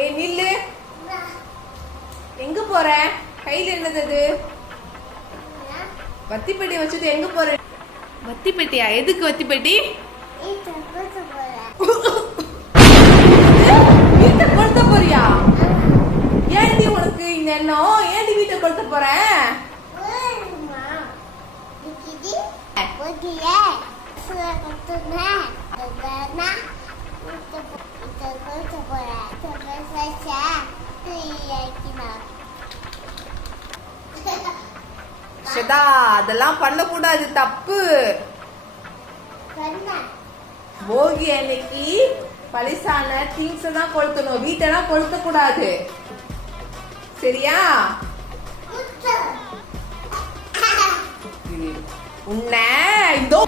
ஏய் நில்லு. எங்க போற? கையில என்னது அது? வத்தி பெட்டி வச்சுட்டு எங்க போற? வத்தி பெட்டியா? எதுக்கு வத்தி பெட்டி? வீட்டை கொளுத்த போறியா? ஏன்டி உனக்கு இந்த எண்ணம்? ஏன்டி வீட்டை கொளுத்த போற? ஸ்வேதா, அதெல்லாம் பண்ணக்கூடாது, தப்பு. போகி அன்னைக்கு பழிசான திங்ஸ் தான் கொளுத்தணும், வீட்டெல்லாம் கொளுத்த கூடாது. சரியா? உன்ன இதோ